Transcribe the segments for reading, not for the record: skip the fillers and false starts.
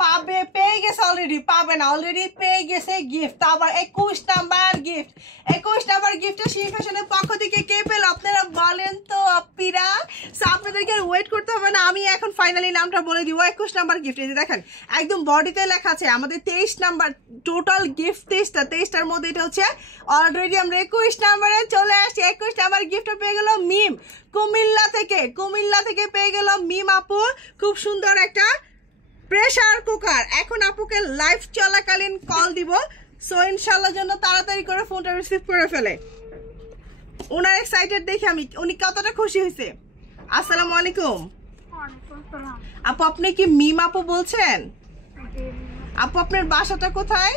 পাবে, পেয়ে গেছে অলরেডি, পাবে না অলরেডি পেয়ে গেছে গিফট। আবার 21 নাম্বার গিফট, 21 নাম্বার গিফটটা শিরিন ফ্যাশনের পক্ষ থেকে কে পেল আপনারা বলেন তো আপ্পিরা। সো আপনাদেরকে ওয়েট করতে হবে না, আমি এখন ফাইনালি নামটা বলে দিব। 21 নাম্বার গিফট, এই যে দেখেন একদম বডিতে লেখা আছে আমাদের 23 নাম্বার, টোটাল গিফট 23টার মধ্যে এটা হচ্ছে অলরেডি আমরা 21 নাম্বারে চলে আসছি। 21 নাম্বার গিফটটা পেয়ে গেল মিম কুমিল্লা থেকে পেয়ে গেল মিম আপু খুব সুন্দর একটা প্রেসার কুকার। এখন আপুকে লাইভ চলাকালীন কল দিব, সো ইনশাআল্লাহ জন্য তাড়াতাড়ি করে ফোনটা রিসিভ করে ফেলে। ওনার এক্সাইটেড দেখে আমি, উনি কতটা খুশি হয়েছে। আসসালামু আলাইকুম আপু, আপনি কি মিম আপু বলছেন? আপু আপনার বাসাটা কোথায়?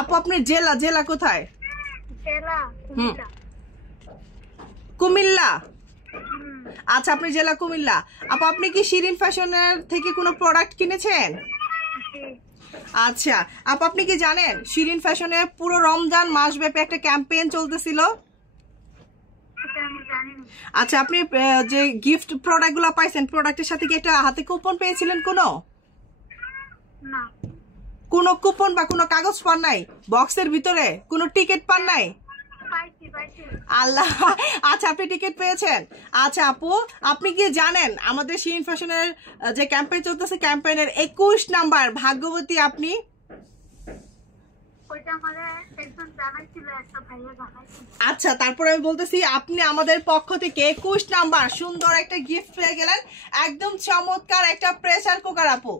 আপু আপনার জেলা কোথায়? কুমিল্লা। আচ্ছা আপনি জেলা কুমিল্লা। আপু আপনি কি শিরিন ফ্যাশনের থেকে কোনো প্রোডাক্ট কিনেছেন? আচ্ছা আপু আপনি কি জানেন শিরিন ফ্যাশনের পুরো রমজান মাস ব্যাপী একটা ক্যাম্পেইন চলতেছিল? আচ্ছা আপনি যে গিফট প্রোডাক্টগুলো পাইছেন, প্রোডাক্টের সাথে কি একটা হাতে কুপন পেয়েছিলেন? কোনো কুপন বা কোনো কাগজ পান নাই? বক্সের ভিতরে কোনো টিকিট পান নাই? আল্লাহ, আচ্ছা আপনি টিকিট পেয়েছেন। আচ্ছা আপু আপনি কি জানেন আমাদের শিরিন ফ্যাশনের যে ক্যাম্পেইন চলতেছে, ক্যাম্পেইনের 21 নাম্বার ভাগ্যবতী আপনি? আচ্ছা তারপরে আমি বলতেছি আপনি আমাদের পক্ষ থেকে 21 নাম্বার সুন্দর একটা গিফট পেয়ে গেলেন, একদম চমৎকার একটা প্রেসার কুকার। আপু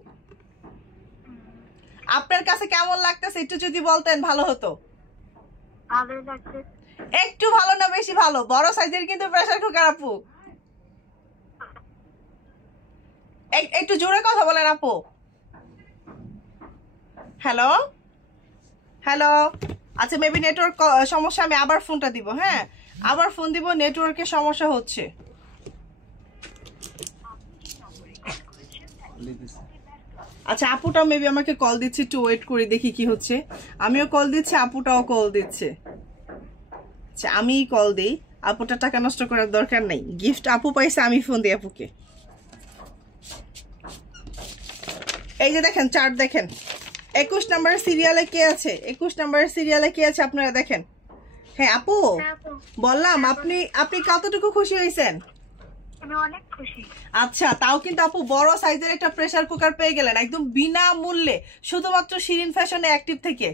আপনার কাছে কেমন লাগতেছে একটু যদি বলতেন ভালো হতো। একটু ভালো না বেশি ভালো? বড় সাইজের কিন্তু প্রেসার কুকার আপু, একটু জোরে কথা বলেন আপু। হ্যালো আচ্ছা মেবি নেটওয়ার্ক সমস্যা, আমি আবার ফোনটা দিব। হ্যাঁ আবার ফোন দিব, নেটওয়ার্কের সমস্যা হচ্ছে। আচ্ছা আপুটাও মেবি আমাকে কল দিচ্ছে, একটু ওয়েট করি দেখি কি হচ্ছে। আমিও কল দিচ্ছি, আপুটাও কল দিচ্ছে। আচ্ছা আমি কল দিই, আপুটা টাকা নষ্ট করার দরকার নেই, গিফট আপু পাইছে, আমি ফোন দিই আপুকে। এই যে দেখেন চার্ট দেখেন, 21 নাম্বার সিরিয়ালে কে আছে, 21 নাম্বার সিরিয়ালে কে আছে আপনারা দেখেন। হ্যাঁ আপু বললাম আপনি কতটুকু খুশি হয়েছেন? অনেক খুশি। আচ্ছা তাও কিন্তু আপু বড় সাইজের একটা প্রেসার কুকার পেয়ে গেলেন একদম বিনামূল্যে, শুধুমাত্র শিরিন ফ্যাশনে অ্যাক্টিভ থেকে।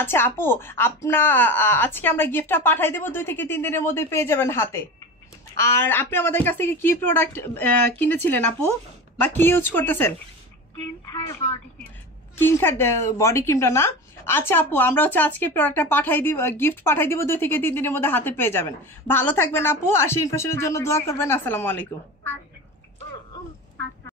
আচ্ছা আপু আজকে আমরা গিফটটা পাঠাই দেবো, 2 থেকে 3 দিনের মধ্যে পেয়ে যাবেন হাতে। আর আপনি আমাদের কাছ থেকে কি প্রোডাক্ট কিনেছিলেন আপু, বা কি ইউজ করতেছেন? কিংখার বডি ক্রিমটা না? আচ্ছা আপু আমরা হচ্ছে আজকে প্রোডাক্টটা গিফট পাঠাই দিব, 2 থেকে 3 দিনের মধ্যে হাতে পেয়ে যাবেন। ভালো থাকবেন আপু, আর শিরিন ফ্যাশনের জন্য দোয়া করবেন। আসসালামু আলাইকুম।